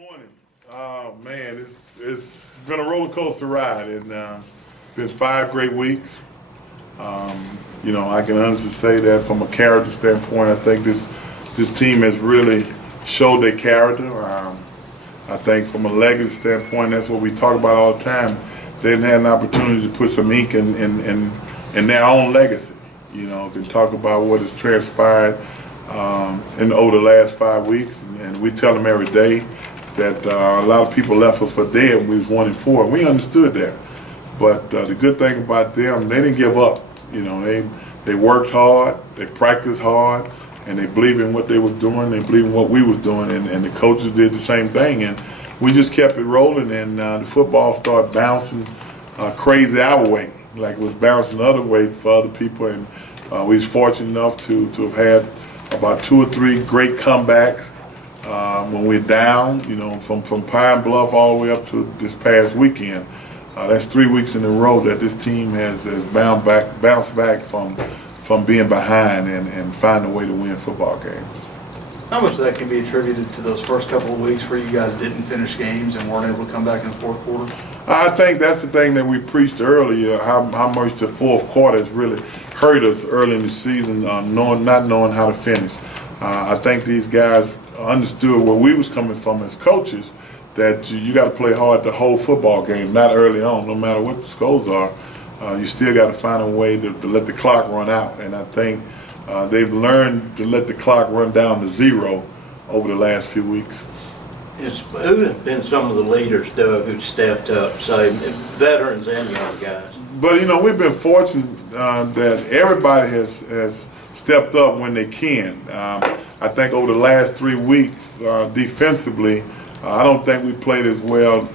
Morning. Oh man, it's been a roller coaster ride, and been 5 great weeks. I can honestly say that from a character standpoint, I think this team has really showed their character. I think from a legacy standpoint, that's what we talk about all the time. They've had an opportunity to put some ink in their own legacy. Can talk about what has transpired over the last 5 weeks, and we tell them every day that a lot of people left us for dead when we was 1-4, and we understood that. But the good thing about them, they didn't give up. They worked hard, they practiced hard, and they believed in what they was doing. They believed in what we was doing, and the coaches did the same thing. And we just kept it rolling, and the football started bouncing crazy our way, like it was bouncing the other way for other people. And we was fortunate enough to have had about 2 or 3 great comebacks. When we're down, from Pine Bluff all the way up to this past weekend. That's 3 weeks in a row that this team has bounced back from being behind and find a way to win football games. How much of that can be attributed to those first couple of weeks where you guys didn't finish games and weren't able to come back in the fourth quarter? I think that's the thing that we preached earlier, how much the fourth quarter has really hurt us early in the season, not knowing how to finish. I think these guys understood where we was coming from as coaches, that you got to play hard the whole football game, not early on, no matter what the scores are. You still got to find a way to let the clock run out, and I think they've learned to let the clock run down to 0 over the last few weeks. Who have been some of the leaders, Doug, who stepped up, say, veterans and young guys? But we've been fortunate that everybody has stepped up when they can. I think over the last 3 weeks, defensively, I don't think we played as well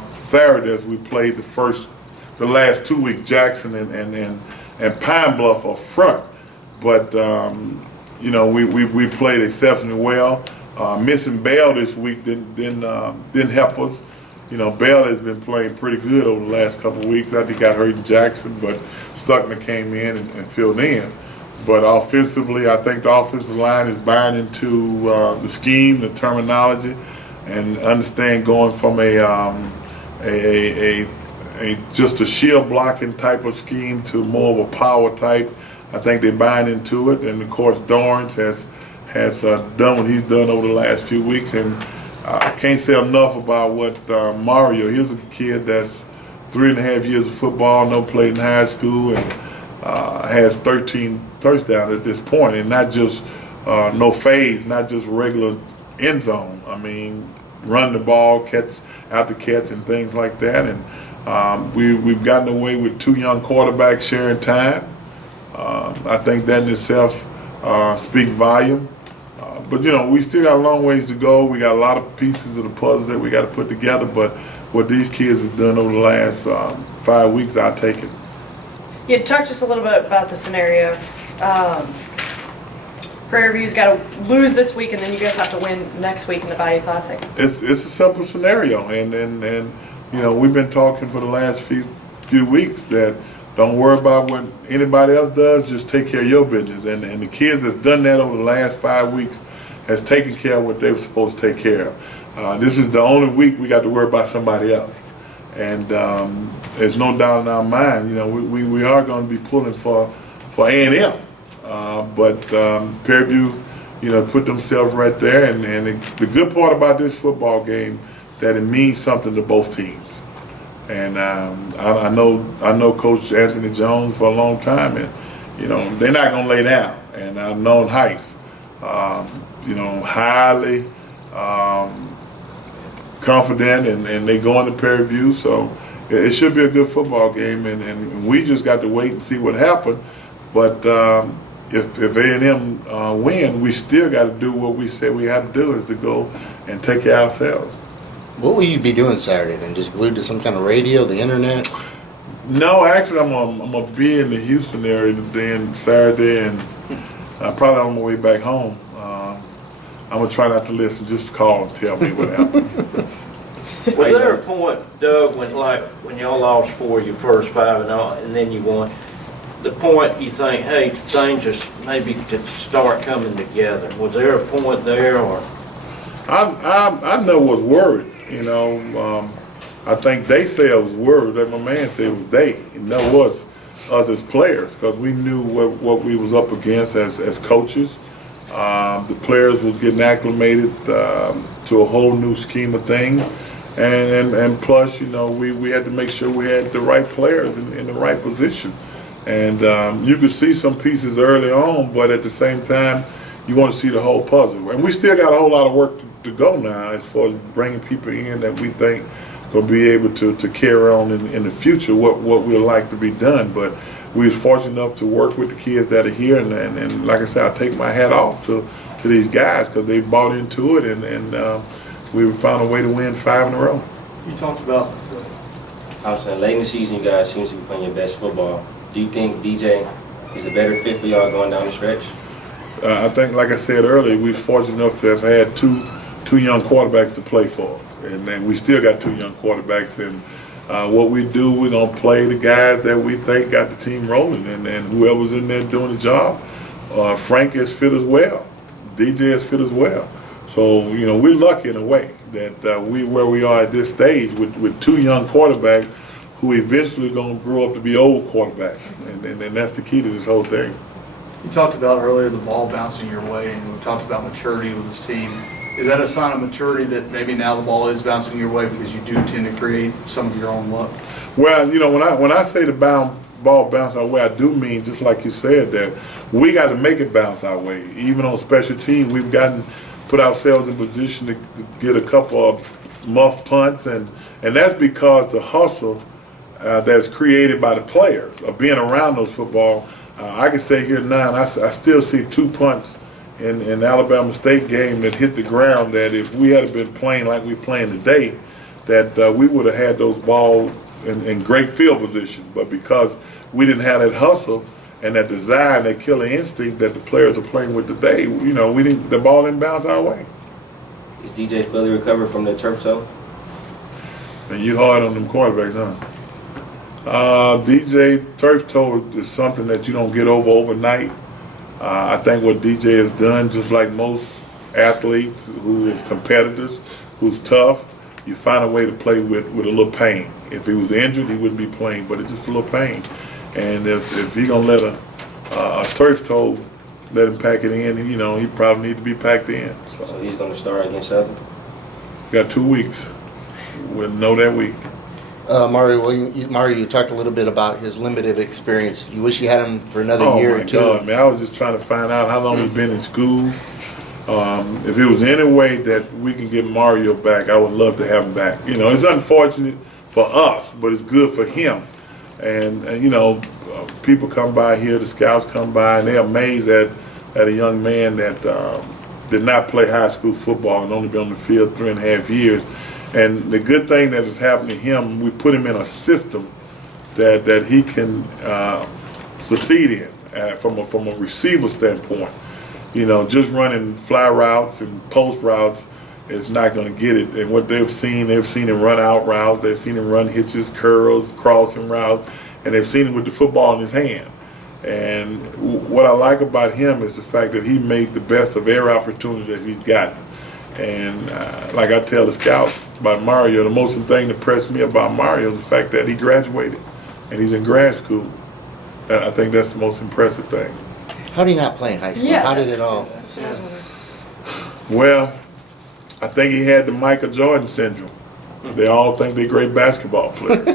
Saturday as we played the last 2 weeks. Jackson and Pine Bluff up front, but we played exceptionally well. Missing Bell this week didn't help us. Bell has been playing pretty good over the last couple of weeks. I think he got hurt in Jackson, but Stuckman came in and filled in. But offensively, I think the offensive line is buying into the scheme, the terminology, and understand going from just a shield blocking type of scheme to more of a power type. I think they're buying into it, and of course Dorrance has done what he's done over the last few weeks. And I can't say enough about what Mario. He's a kid that's 3.5 years of football, played in high school, and has 13 touchdowns at this point, and not just no phase, not just regular end zone. I mean, run the ball, catch out the catch, and things like that. And we've gotten away with 2 young quarterbacks sharing time. I think that in itself speaks volume. But we still got a long ways to go. We got a lot of pieces of the puzzle that we got to put together. But what these kids have done over the last 5 weeks, I'll take it. You talked just a little bit about the scenario. Prairie View's got to lose this week, and then you guys have to win next week in the Bayou Classic. It's a simple scenario, and we've been talking for the last few weeks that don't worry about what anybody else does, just take care of your business. And the kids that's done that over the last 5 weeks has taken care of what they were supposed to take care of. This is the only week we got to worry about somebody else. And there's no doubt in our mind, we are going to be pulling for A&M. But Prairie View, put themselves right there. And the good part about this football game, that it means something to both teams. And I know Coach Anthony Jones for a long time, and they're not going to lay down. And I've known Heiss, highly confident, and they go into Prairie View, so it should be a good football game, and we just got to wait and see what happened. But if A&M win, we still got to do what we said we had to do, is to go and take care of ourselves. What will you be doing Saturday then? Just glued to some kind of radio, the internet? No, actually, I'm gonna be in the Houston area today and Saturday, and probably on my way back home. I'm gonna try not to listen, just call and tell me what happened. Was there a point, Doug, when y'all lost 4 of your first 5 and then you won, the point you think, hey, things just maybe to start coming together? Was there a point there, or? I know was worried, you know. I think they say I was worried. That my man said it was they, and that was us as players, because we knew what we was up against as coaches. The players was getting acclimated to a whole new scheme of thing, and plus, you know, we had to make sure we had the right players in the right position. And you could see some pieces early on, but at the same time, you want to see the whole puzzle. And we still got a whole lot of work to go now as far as bringing people in that we think going to be able to carry on in the future what we'd like to be done. But we was fortunate enough to work with the kids that are here, and like I said, I take my hat off to these guys because they bought into it, and we found a way to win 5 in a row. You talked about, I was saying, late in the season, you guys seem to be playing your best football. Do you think DJ is a better fit for y'all going down the stretch? I think, like I said earlier, we was fortunate enough to have had two young quarterbacks to play for us, and we still got 2 young quarterbacks. And what we do, we're gonna play the guys that we think got the team rolling, and whoever's in there doing the job. Frank is fit as well. DJ is fit as well. So you know, we're lucky in a way that where we are at this stage with 2 young quarterbacks who eventually gonna grow up to be old quarterbacks, and that's the key to this whole thing. you talked about earlier the ball bouncing your way, and we talked about maturity with this team. Is that a sign of maturity that maybe now the ball is bouncing your way because you do tend to create some of your own luck? Well, you know, when I say the ball bounce our way, I do mean, just like you said, that we got to make it bounce our way. Even on special teams, we've put ourselves in position to get a couple of muff punts, and that's because the hustle that's created by the players of being around those football. I can say here now, I still see 2 punts in the Alabama State game that hit the ground that if we had been playing like we're playing today, that we would have had those balls in great field position. But because we didn't have that hustle and that desire and that killer instinct that the players are playing with today, you know, the ball didn't bounce our way. Is DJ fully recovered from the turf toe? And you hard on them quarterbacks, huh? DJ turf toe is something that you don't get over overnight. I think what DJ has done, just like most athletes who is competitors, who's tough, you find a way to play with a little pain. If he was injured, he wouldn't be playing, but it's just a little pain. And if he gonna let a turf toe let him pack it in, you know, he probably need to be packed in. So he's going to start against Southern? Got 2 weeks. We'll know that week. Mario, you talked a little bit about his limited experience. You wish you had him for another year or 2? Oh my God, man! I was just trying to find out how long he's been in school. If it was any way that we can get Mario back, I would love to have him back. You know, it's unfortunate for us, but it's good for him. And you know, people come by here, the scouts come by, and they're amazed at a young man that did not play high school football and only been on the field 3.5 years. And the good thing that has happened to him, we put him in a system that he can succeed in from a receiver standpoint. You know, just running fly routes and post routes is not going to get it. And what they've seen him run out routes, they've seen him run hitches, curls, crossing routes, and they've seen him with the football in his hand. And what I like about him is the fact that he made the best of every opportunity that he's gotten. And like I tell the scouts about Mario, the most thing that impressed me about Mario is the fact that he graduated and he's in grad school. And I think that's the most impressive thing. How did he not play in high school? Yeah. How did it all? That's what I was wondering. Well, I think he had the Michael Jordan syndrome. They all think they're great basketball players.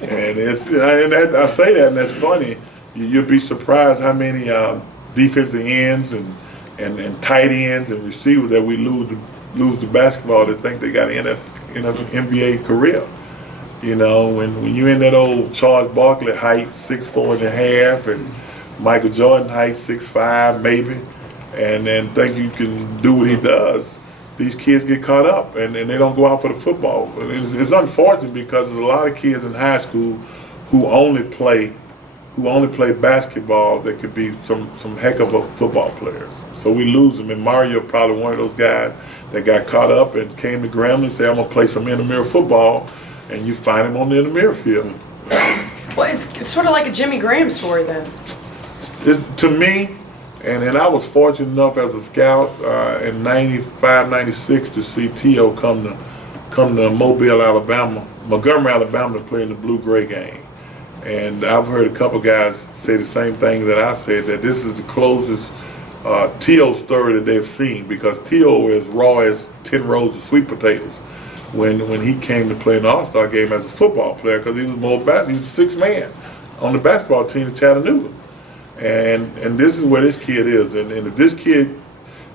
And I say that, and that's funny. You'd be surprised how many defensive ends and tight ends and receivers that we lose to basketball that think they got an NBA career. You know, when you're in that old Charles Barkley height, 6'4.5", and Michael Jordan height, 6'5", maybe, and then think you can do what he does, these kids get caught up and they don't go out for the football. And it's unfortunate because there's a lot of kids in high school who only play basketball that could be some heck of a football players. So we lose them, and Mario probably one of those guys that got caught up and came to Grambling and said, I'm going to play some intramural football, and you find him on the intramural field. Well, it's sort of like a Jimmy Graham story then. To me, And I was fortunate enough as a scout in 95, 96 to see T.O. come to Mobile, Alabama, Montgomery, Alabama to play in the blue-gray game. And I've heard a couple guys say the same thing that I said, that this is the closest T.O. story that they've seen, because T.O. is raw as 10 rows of sweet potatoes when he came to play in the All-Star game as a football player, because he was more basketball. He was a sixth man on the basketball team in Chattanooga. And this is where this kid is. And if this kid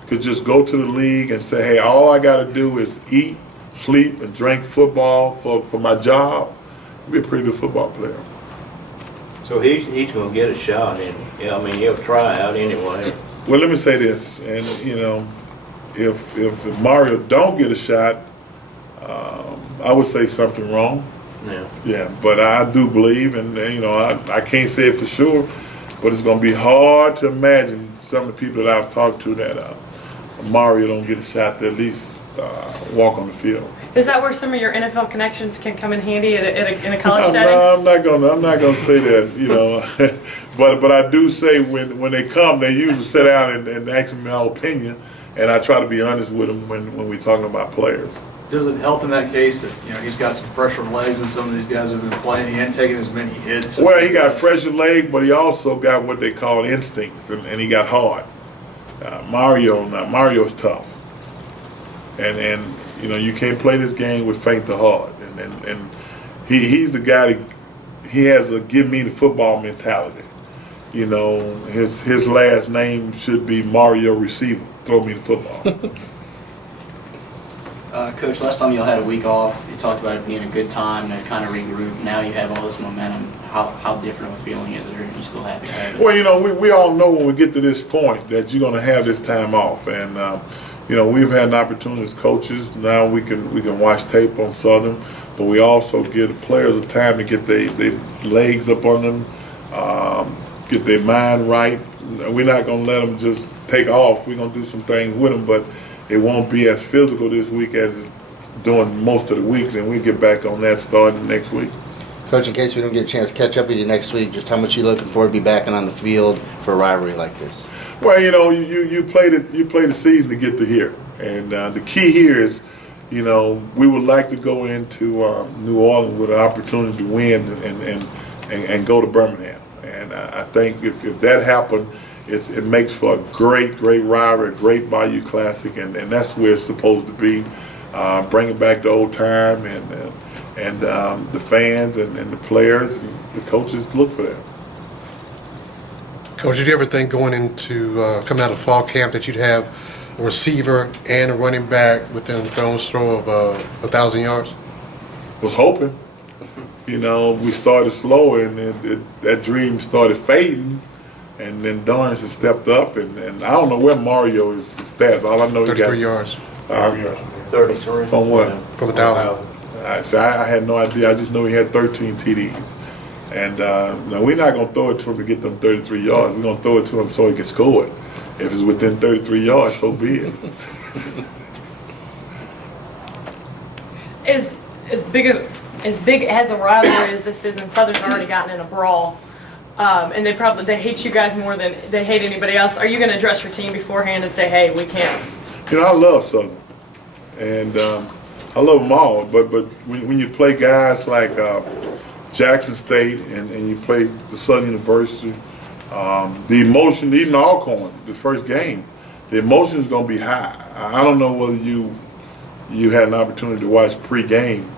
could just go to the league and say, hey, all I got to do is eat, sleep, and drink football for my job, he'd be a pretty good football player. So he's going to get a shot, and I mean, he'll try out anyway. Well, let me say this, and you know, if Mario don't get a shot, I would say something wrong. Yeah. Yeah, but I do believe, and you know, I can't say it for sure, but it's going to be hard to imagine some of the people that I've talked to that Mario don't get a shot to at least walk on the field. Is that where some of your NFL connections can come in handy in a college setting? No, I'm not gonna say that, you know, but I do say when they come, they usually sit down and ask me my opinion, and I try to be honest with them when we're talking about players. Does it help in that case that, you know, he's got some fresher legs than some of these guys have been playing? He hadn't taken as many hits. Well, he got fresher leg, but he also got what they call instincts, and he got hard. Mario's tough, and you know, you can't play this game with faint or hard, and he's the guy that he has a give me the football mentality. You know, his last name should be Mario Receiver. Throw me the football. Coach, last time y'all had a week off, you talked about it being a good time to kind of regroup. Now you have all this momentum. How different of a feeling is it, or are you still happy to have it? Well, you know, we all know when we get to this point that you're going to have this time off, and you know, we've had an opportunity as coaches. Now we can watch tape on Southern, but we also give the players a time to get their legs up on them, get their mind right. We're not going to let them just take off. We're going to do some things with them, but it won't be as physical this week as it's doing most of the weeks, and we get back on that starting next week. Coach, in case we don't get a chance to catch up with you next week, just how much you looking forward to be back on the field for a rivalry like this? Well, you know, you play the season to get to here, and the key here is, you know, we would like to go into New Orleans with an opportunity to win and go to Birmingham, and I think if that happened, it makes for a great rivalry, a great Bayou Classic, and that's where it's supposed to be. Bringing back the old time, and the fans and the players and the coaches look for that. Coach, did you ever think going into coming out of fall camp that you'd have a receiver and a running back within thrown's throw of 1,000 yards? Was hoping. You know, we started slow, and that dream started fading. And then Dorrance has stepped up, and I don't know where Mario is stats. All I know he got 33 yards 33. From what? from 1,000. I had no idea. I just know he had 13 TDs. And now we're not going to throw it to him to get them 33 yards. We're going to throw it to him so he can score it. If it's within 33 yards, so be it. As big as a rivalry as this is, and Southern's already gotten in a brawl, and they hate you guys more than they hate anybody else. Are you going to address your team beforehand and say, hey, we can't? You know, I love Southern, and I love them all. But when you play guys like Jackson State and you play the Southern University, the emotion, even Alcorn, the first game, the emotion is going to be high. I don't know whether you had an opportunity to watch pre-game,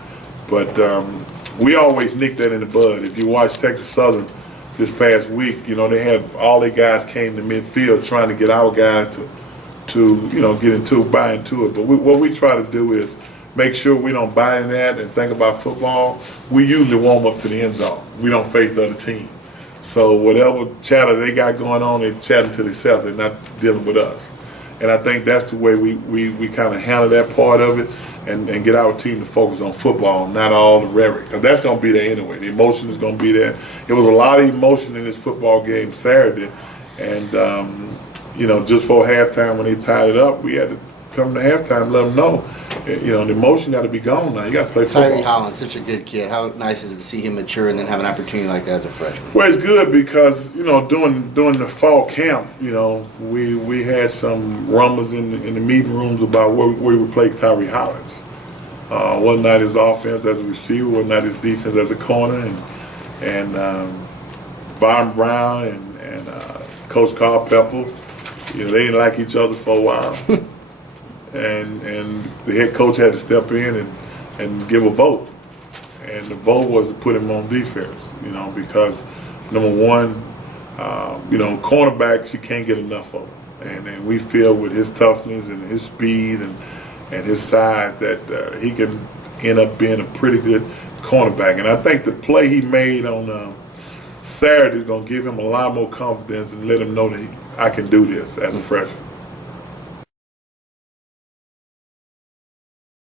but we always nick that in the bud. If you watch Texas Southern this past week, you know, they had all their guys came to midfield trying to get our guys to you know, buy into it. But what we try to do is make sure we don't buy in that and think about football. We usually warm up to the end zone. We don't face the other team. So whatever chatter they got going on, they're chatting to themselves. They're not dealing with us. And I think that's the way we kind of handle that part of it and get our team to focus on football, not all the rhetoric. Because that's going to be there anyway. The emotion is going to be there. It was a lot of emotion in this football game Saturday. And, you know, just for halftime when they tied it up, we had to come to halftime, let them know, you know, the emotion got to be gone now. You got to play football. Tyree Holland's such a good kid. How nice is it to see him mature and then have an opportunity like that as a freshman? Well, it's good because, you know, during the fall camp, you know, we had some rumors in the meeting rooms about where we would play Tyree Hollins. One night his offense as a receiver, one night his defense as a corner, and Von Brown and Coach Carl Pepper, you know, they didn't like each other for a while. and the head coach had to step in and give a vote. And the vote was to put him on defense, you know, because number one, you know, cornerbacks, you can't get enough of them. And we feel with his toughness and his speed and his size that he can end up being a pretty good cornerback. And I think the play he made on Saturday is going to give him a lot more confidence and let him know that I can do this as a freshman.